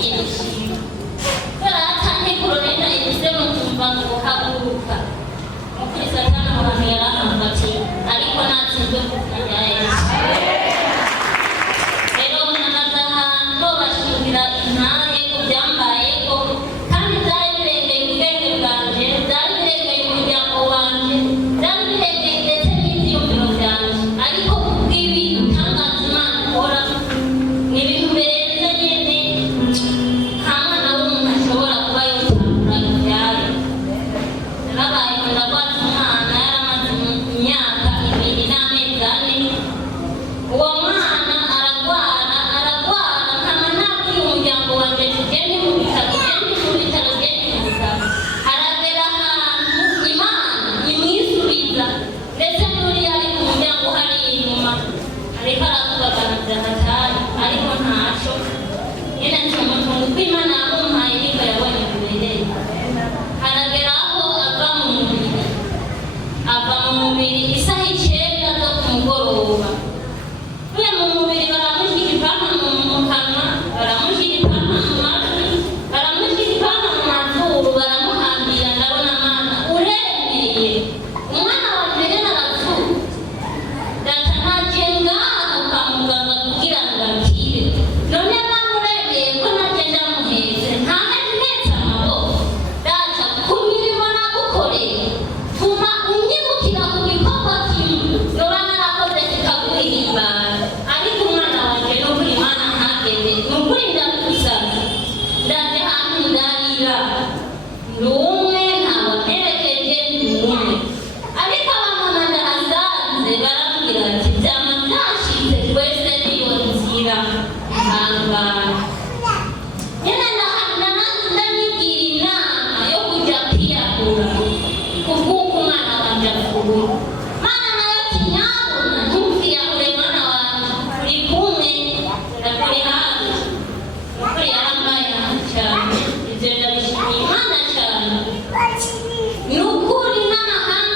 tugiye gushima kubera atanteguro rero yagizemo kumva ngo haguruka ukuri satani mu bantu yarahambaye ariko natsinzwe mu izina rya Yesu. Rero nanadaha bashingira intahe ku byambayeho kandi byari birengeye ubwenge bwanjye, byari birengeye umuryango wanjye, byari birengeye ndetse n'ibyiyumviro byanjye, ariko kubw'ibi bitangaza Imana ikora ni ibintu birenze nyine nta mwana w'umuntu ashobora kuba yotahura ibyayo. Narabaye ndagwatse umwana yaramaze imyaka 2 n'amezi 4. Uwo mwana aragwara nkama nabwiye umuryango wanjye tugende mu bitaro haragera ahantu Imana imwisubiza ndetse n'uri ari ku muryango hari inyuma ariko arakubagana byahatari ariko ntaco nyine ncomutunga uko Imana